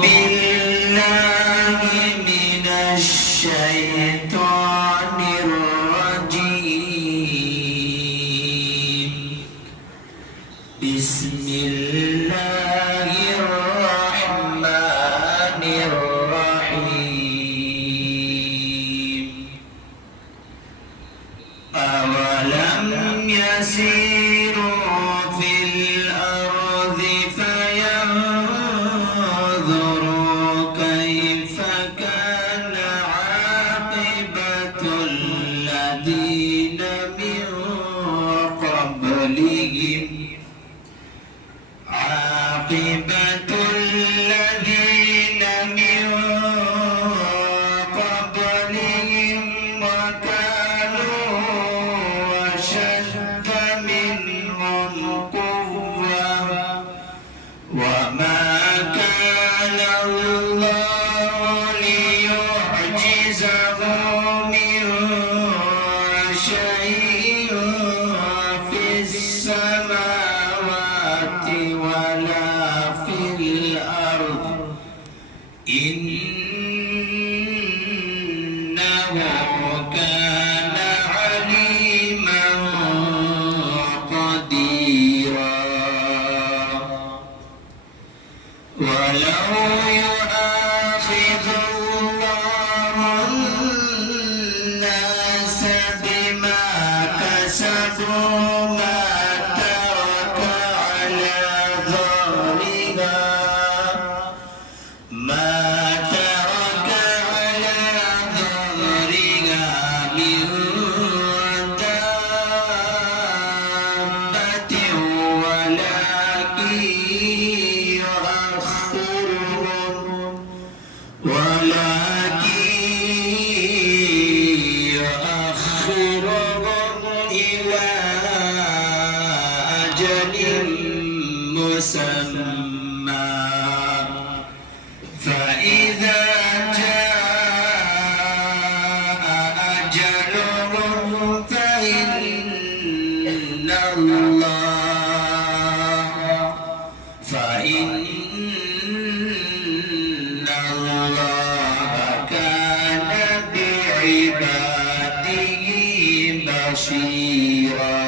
بالله من الشيطان الرجيم. بسم الله الرحمن الرحيم. أولم يسيروا في الأرض فينظروا كيف كان عاقبة الذين من قبلهم وكانوا أشد منهم قوة وما كان الله ليعجزه من شيء في السماوات ولا في الأرض إنه كان عليما قديرا. ولو يؤاخذ الله الناس بما كسبوا ما ترك على ظهرها من دابة ولكن يؤخرهم إلى أجل مسمى فإذا جاء أجلهم فإن الله كان بعباده بصيرا.